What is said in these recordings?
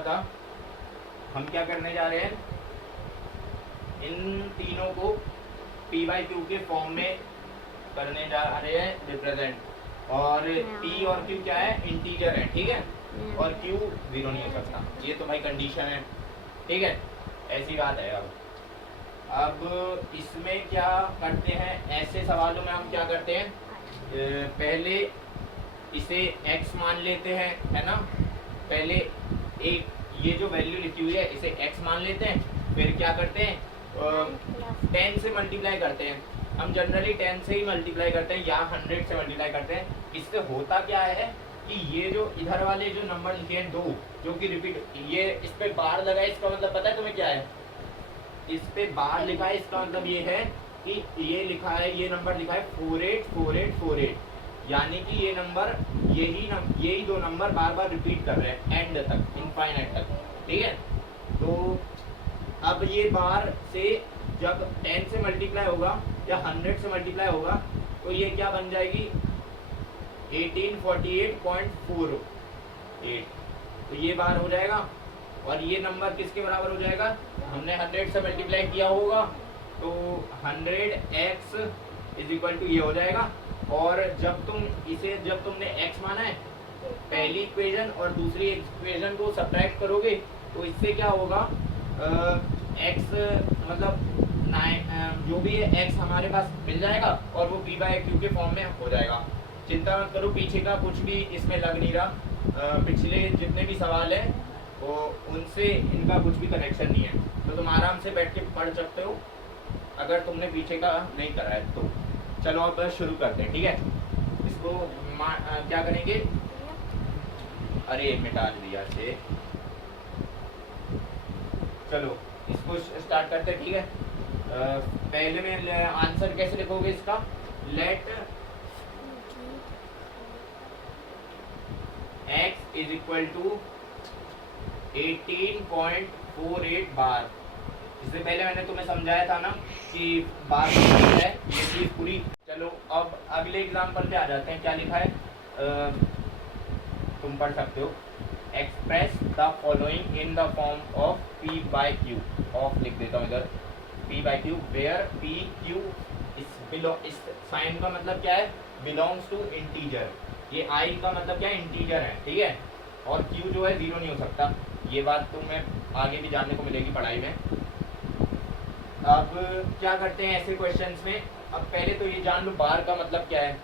था, हम क्या करने जा रहे हैं, इन तीनों को p बाई क्यू के फॉर्म में करने जा रहे हैं रिप्रेजेंट, और p और q क्या है, इंटीजर है, ठीक है, और q जीरो नहीं हो सकता, ये तो भाई कंडीशन है, ठीक है, ऐसी बात है। अब इसमें क्या करते हैं, ऐसे सवालों में हम क्या करते हैं, पहले इसे x मान लेते हैं, है ना, पहले एक ये जो वैल्यू लिखी हुई है इसे x मान लेते हैं, फिर क्या करते हैं 10 से मल्टीप्लाई करते हैं, हम जनरली 10 से ही मल्टीप्लाई करते हैं या 100 से मल्टीप्लाई करते हैं। इससे होता क्या है कि ये जो इधर वाले जो नंबर लिखे हैं 2 जो कि रिपीट, ये इस पे बार लगा है, इसका मतलब पता है तुम्हें क्या है, इस पे बार लिखा है, इसका मतलब ये है कि ये लिखा है, ये नंबर लिखा है 484848, यानी कि ये नंबर यही दो नंबर बार बार रिपीट कर रहे हैं एंड तक, इनफाइनाइट तक, ठीक है। तो अब ये बार से जब 10 से मल्टीप्लाई होगा या 100 से मल्टीप्लाई होगा तो ये क्या बन जाएगी 1848.48, तो ये बार हो जाएगा, और ये नंबर किसके बराबर हो जाएगा, हमने 100 से मल्टीप्लाई किया होगा तो 100x इज इक्वल टू ये हो जाएगा। और जब तुमने x माना है, पहली इक्वेशन और दूसरी इक्वेशन को सब्ट्रैक्ट करोगे तो इससे क्या होगा, x मतलब जो भी है x हमारे पास मिल जाएगा और वो p बाई क्यू के फॉर्म में हो जाएगा। चिंता मत करो, पीछे का कुछ भी इसमें लग नहीं रहा, पिछले जितने भी सवाल हैं वो उनसे इनका कुछ भी कनेक्शन नहीं है, तो तुम आराम से बैठ के पढ़ सकते हो अगर तुमने पीछे का नहीं करा है तो। चलो अब शुरू करते हैं, ठीक है। इसको क्या करेंगे, अरे मिटा दिया से, चलो इसको स्टार्ट करते हैं, ठीक है। पहले में आंसर कैसे लिखोगे इसका, let x is equal to 18.48 bar. इससे पहले मैंने तुम्हें समझाया था ना कि बार है ये चीज पूरी। चलो अब अगले एग्जाम्पल पे आ जाते हैं, क्या लिखा है, तुम पढ़ सकते हो, express the following in the form of p by q, of लिख देता हूँ इधर, p by q where p q इस साइन का मतलब क्या है, बिलोंग्स टू इंटीजर, ये i का मतलब क्या है, इंटीजर है, ठीक है, और q जो है जीरो नहीं हो सकता, ये बात तुम्हें आगे भी जानने को मिलेगी पढ़ाई में। अब क्या करते हैं ऐसे क्वेश्चंस में, अब पहले तो ये जान लो बार का मतलब क्या है।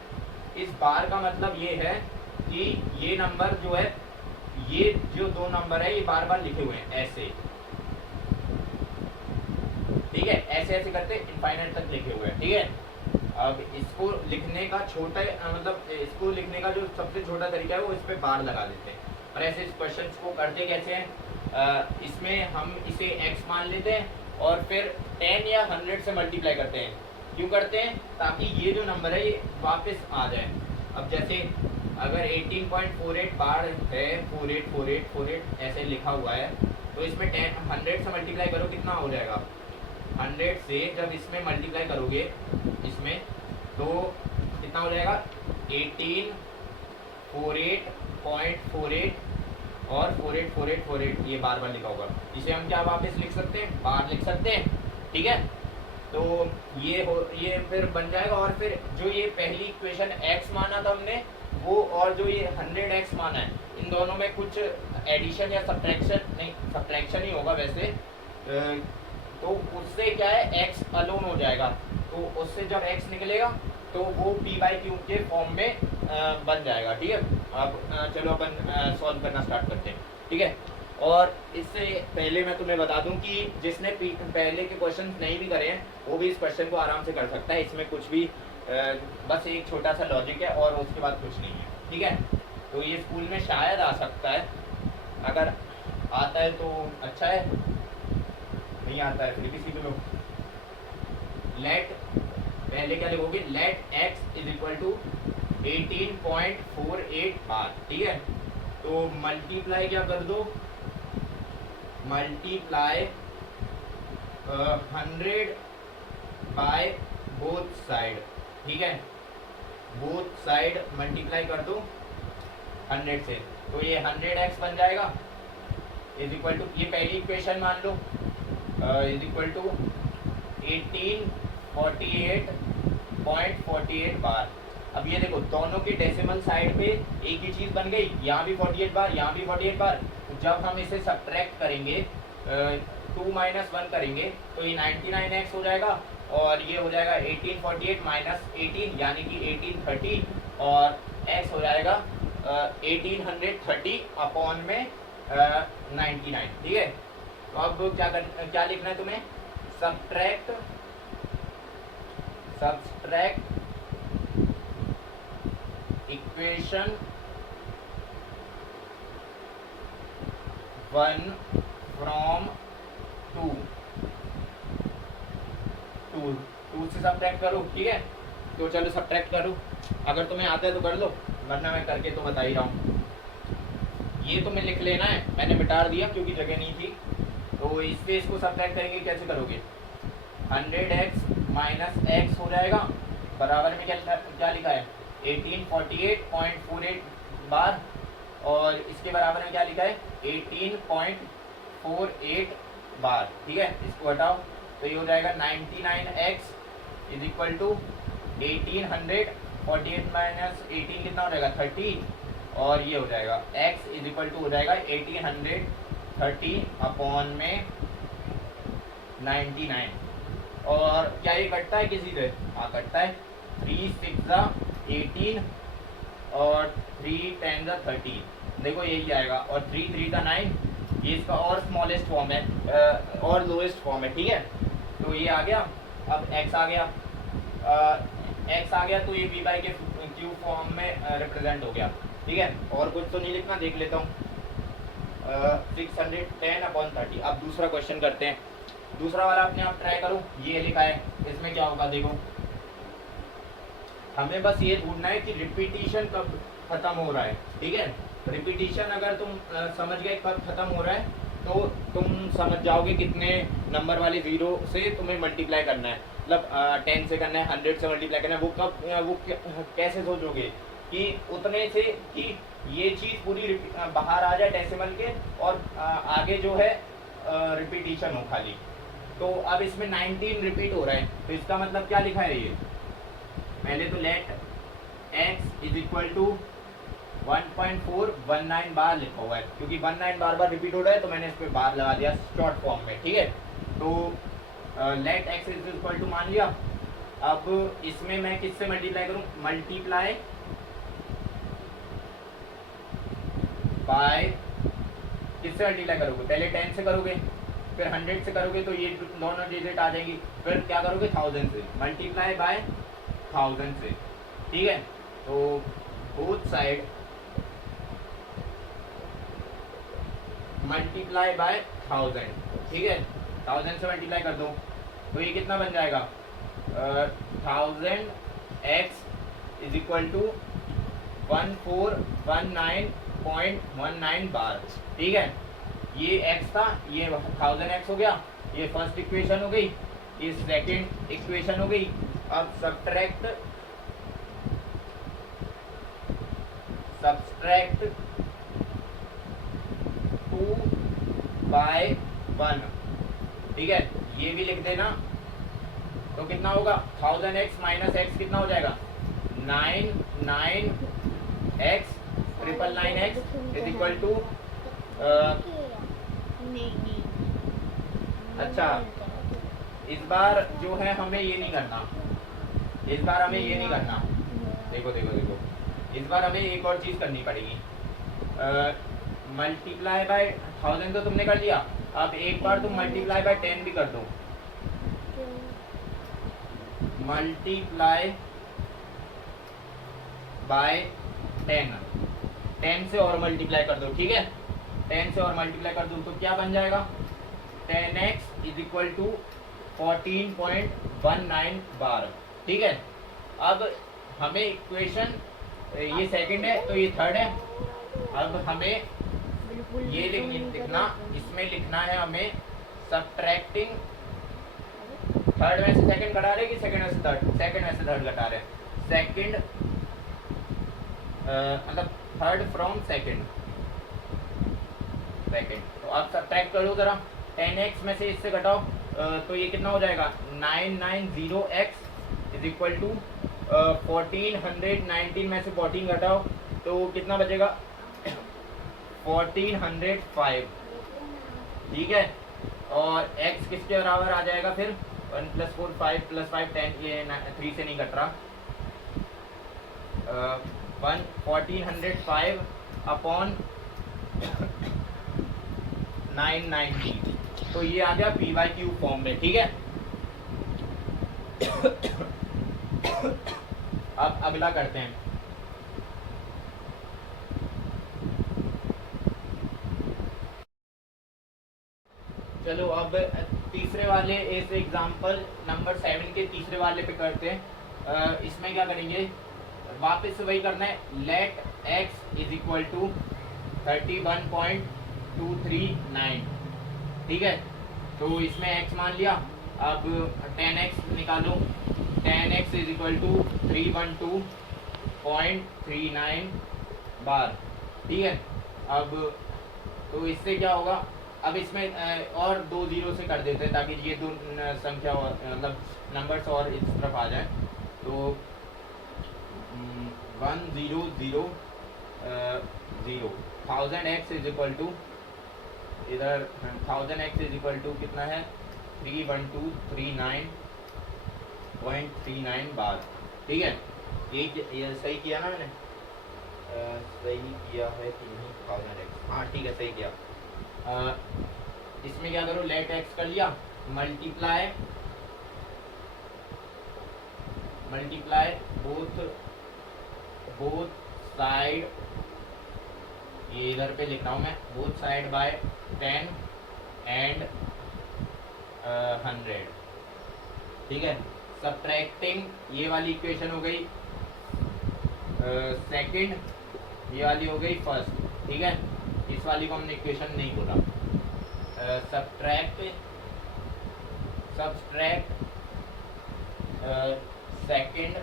इस बार का मतलब ये है कि ये नंबर जो है, ये जो दो नंबर है ये बार बार लिखे हुए हैं ऐसे, ठीक है, ऐसे ऐसे करते इनफाइनाइट तक लिखे हुए हैं, ठीक है। अब इसको लिखने का छोटा मतलब इसको लिखने का जो सबसे छोटा तरीका है वो इस पे बार लगा देते हैं। और ऐसे इस क्वेश्चन को करते कैसे हैं, इसमें हम इसे x मान लेते हैं और फिर 10 या 100 से मल्टीप्लाई करते हैं। क्यों करते हैं, ताकि ये जो नंबर है ये वापस आ जाए। अब जैसे अगर 18.48 बार है, 484848 ऐसे लिखा हुआ है, तो इसमें 100 से मल्टीप्लाई करो कितना हो जाएगा, 100 से जब इसमें मल्टीप्लाई करोगे इसमें तो कितना हो जाएगा 1848.48 और 484848, ये बार बार लिखा होगा, इसे हम क्या वापस लिख सकते हैं, बार लिख सकते हैं, ठीक है। तो ये फिर बन जाएगा, और फिर जो ये पहली इक्वेशन x माना था हमने वो, और जो ये 100x माना है, इन दोनों में कुछ एडिशन या सब्ट्रैक्शन, नहीं सब्ट्रैक्शन ही होगा वैसे, तो उससे क्या है x अलोन हो जाएगा, तो उससे जब x निकलेगा तो वो p बाई क्यू के फॉर्म में बन जाएगा, ठीक है। अब चलो अपन सॉल्व करना स्टार्ट करते हैं, ठीक है। और इससे पहले मैं तुम्हें बता दूं कि जिसने पहले के क्वेश्चन नहीं भी करे हैं वो भी इस क्वेश्चन को आराम से कर सकता है, इसमें कुछ भी बस एक छोटा सा लॉजिक है और उसके बाद कुछ नहीं है, ठीक है। तो ये स्कूल में शायद आ सकता है, अगर आता है तो अच्छा है, नहीं आता है फिर भी सीख लो। लेट, पहले क्या लिखोगे, let x is equal to 18.48 bar, ठीक है। तो मल्टीप्लाई क्या कर दो, मल्टीप्लाई 100 बाय बोथ साइड, ठीक है, बोथ साइड मल्टीप्लाई कर दो 100 से, तो ये 100x बन जाएगा, इज इक्वल टू, ये पहली इक्वेशन मान लो, इज इक्वल टू 1848.48 बार। अब ये देखो दोनों की डेसिमल साइड पे एक ही चीज़ बन गई, यहाँ भी 48 बार, यहाँ भी 48 बार। जब हम इसे सब्ट्रैक्ट करेंगे 2 - 1 करेंगे तो ये 99x हो जाएगा, और ये हो जाएगा 1848 - 18 यानी कि 1830, और x हो जाएगा 1830 अपॉन में 99। ठीक है, तो अब क्या लिखना है तुम्हें, सब्ट्रैक्ट इक्वेशन 1 फ्रॉम 2 से सब्ट्रैक्ट करो। ठीक है, तो चलो सब्ट्रैक्ट करो, अगर तुम्हें आता है तो कर लो, वरना मैं करके तो बता ही रहा हूँ। ये तुम्हें लिख लेना है, मैंने मिटा दिया क्योंकि जगह नहीं थी। तो इससे इसको सब्ट्रैक्ट करेंगे, कैसे करोगे, 100x माइनस x हो जाएगा, बराबर में क्या लिखा है 1848.48 बार, और इसके बराबर में क्या लिखा है 18.48 बार। ठीक है, इसको हटाओ तो ये हो जाएगा 99x is equal to 1800, 48 minus 18 कितना हो जाएगा 30, और ये हो जाएगा x इज इक्वल टू हो जाएगा 1830 अपॉन में 99। और क्या ये कटता है किसी से, हाँ कटता है, 3 × 6 = 18 और 3 × 10 = 30, देखो यही आएगा, और 3 × 3 = 9, ये इसका और स्मॉलेस्ट फॉर्म है, और लोएस्ट फॉर्म है। ठीक है, तो ये आ गया, अब x आ गया, तो ये v/q फॉर्म में रिप्रेजेंट हो गया। ठीक है, और कुछ तो नहीं लिखना, देख लेता हूँ, 610/30। अब दूसरा क्वेश्चन करते हैं, दूसरा वाला अपने आप ट्राई करो, ये लिखा है, इसमें क्या होगा देखो, हमें बस ये ढूंढना है कि रिपीटिशन कब खत्म हो रहा है। ठीक है, रिपीटिशन अगर तुम समझ गए कब खत्म हो रहा है, तो तुम समझ जाओगे कितने नंबर वाले जीरो से तुम्हें मल्टीप्लाई करना है, मतलब 10 से करना है, 100 से मल्टीप्लाई करना है। वो कैसे सोचोगे कि उतने से कि ये चीज़ पूरी बाहर आ जाए डेसिमल के, और आगे जो है रिपीटिशन हो खाली। तो अब इसमें 19 रिपीट हो रहा है, तो इसका मतलब क्या लिखा है, ये पहले तो let x is equal to 1.419 bar लिखा हुआ है, क्योंकि 19 बार रिपीट हो रहा है, तो मैंने इस पर बार लगा दिया शॉर्ट फॉर्म में। ठीक है, तो let x is equal to मान लिया। अब इसमें मैं किससे मल्टीप्लाई करूं, मल्टीप्लाई बाय, किससे मल्टीप्लाई करोगे, पहले 10 से करोगे, फिर 100 से करोगे, तो ये दोनों डिजिट आ जाएंगी, फिर क्या करोगे 1000 से, मल्टीप्लाई बाय 1000 से। ठीक है, तो बोथ साइड मल्टीप्लाई बाय 1000। ठीक है, 1000 से मल्टीप्लाई कर दो, तो ये कितना बन जाएगा 1000x इज इक्वल टू 1419.19 बार। ठीक है, ये x था, ये 1000x हो गया, ये फर्स्ट इक्वेशन हो गई, ये सेकंड इक्वेशन हो गई। अब सब्ट्रैक्ट 2/1। ठीक है, ये भी लिख देना, तो कितना होगा 1000x माइनस x कितना हो जाएगा 99x 999x is equal to, अच्छा इस बार जो है हमें ये नहीं करना, इस बार हमें ये नहीं करना, देखो इस बार हमें एक और चीज़ करनी पड़ेगी, मल्टीप्लाई बाय 1000 तो तुमने कर लिया, अब एक बार तुम मल्टीप्लाई बाय 10 भी कर दो, मल्टीप्लाई बाय 10 से और मल्टीप्लाई कर दो। ठीक है, 10 से और मल्टीप्लाई कर दो तो क्या बन जाएगा 10x इज इक्वल टू 14.19 बार। ठीक है, अब हमें इक्वेशन, ये सेकंड है तो ये थर्ड है, अब हमें ये लिखना, इसमें लिखना है हमें सब्ट्रैक्टिंग, थर्ड में से सेकंड घटा रहे कि सेकंड में से थर्ड, सेकंड में से थर्ड घटा रहे, सेकंड मतलब थर्ड फ्रॉम सेकंड, सेकेंड। तो अब सब्ट्रैक्ट करो ज़रा, 10x में से इससे घटाओ, तो ये कितना हो जाएगा 990x इज इक्वल टू 1419 में से 14 घटाओ तो कितना बचेगा 1405, ठीक है। और x किसके बराबर आ जाएगा फिर 1 + 4 5 + 5 10, ये 3 से नहीं कट रहा, 1405 अपॉन 990, तो ये आ गया p/q फॉर्म में, ठीक है। अब अगला करते हैं। चलो अब तीसरे वाले इस एग्जांपल नंबर 7 के तीसरे वाले पे करते हैं। इसमें क्या करेंगे, वापस से वही करना है, let x is equal to 31.239, ठीक है। तो इसमें x मान लिया, अब 10x निकालो, 10x इज इक्वल टू 312.39 बार, ठीक है। अब तो इससे क्या होगा, अब इसमें और 2 जीरो से कर देते हैं ताकि ये दो संख्या मतलब नंबर्स और इस तरफ आ जाए। तो 100 1000x इज इक्वल टू, इधर 1000x इज इक्वल टू कितना है 31239.39 बार, ठीक है। ये सही किया ना मैंने, सही किया है कि नहीं 1000x, हाँ ठीक है सही किया। इसमें क्या करो, लेट x कर लिया, मल्टीप्लाई बोथ साइड, ये इधर पे लिख रहा हूँ मैं, बोथ साइड बाय 10 एंड 100, ठीक है। सब्ट्रैक्टिंग, ये वाली इक्वेशन हो गई सेकंड, ये वाली हो गई फर्स्ट, ठीक है। इस वाली को हमने इक्वेशन नहीं बोला। Subtract second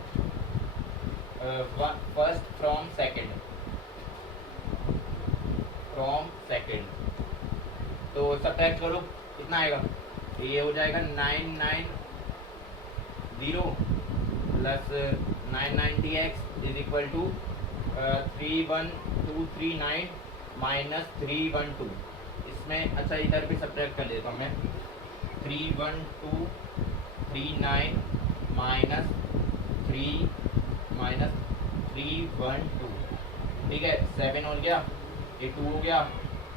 first from second, तो सब्ट्रैक्ट करो कितना आएगा, तो ये हो जाएगा 990 plus 990x is equal to 31239 minus 312, इसमें अच्छा इधर भी सब्ट्रैक्ट कर लेता हूँ मैं, 31239 माइनस 312, ठीक है। 7 हो गया, ये 2 हो गया,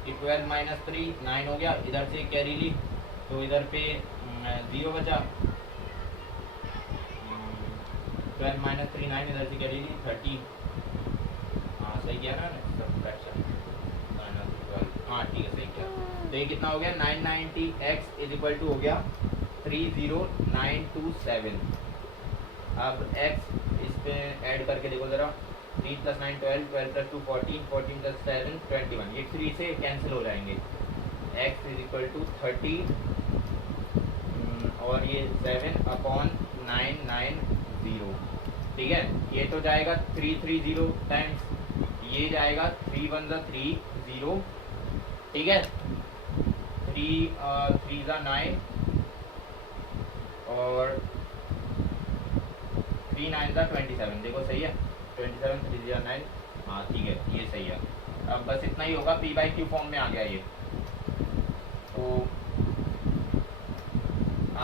ये 12 माइनस 3 9 हो गया, इधर से कैरी ली तो इधर पे 0 बचा, 12 माइनस 3 9, इधर से कैरी ली 30, हाँ सही किया ना सब्ट्रैक्शन, हाँ ठीक है सही किया। तो ये कितना हो गया 990x इज इक्वल टू हो गया 30927। अब x इस पे ऐड करके देखो ज़रा, 3 + 9 12, 12 + 2 14, 14 + 7 21, ये 3 से कैंसिल हो जाएंगे। x इज इक्वल टू 30 और ये 7 अपॉन 990, ठीक है। ये तो जाएगा 330 टाइम्स, ये जाएगा 3 1 3 0, ठीक है। 3 3 9 और 3 9 27, देखो सही है, 27 3 9, हाँ ठीक है ये सही है। अब बस इतना ही होगा, p/q फॉर्म में आ गया ये। तो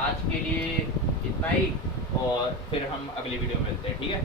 आज के लिए इतना ही, और फिर हम अगली वीडियो में मिलते हैं, ठीक है।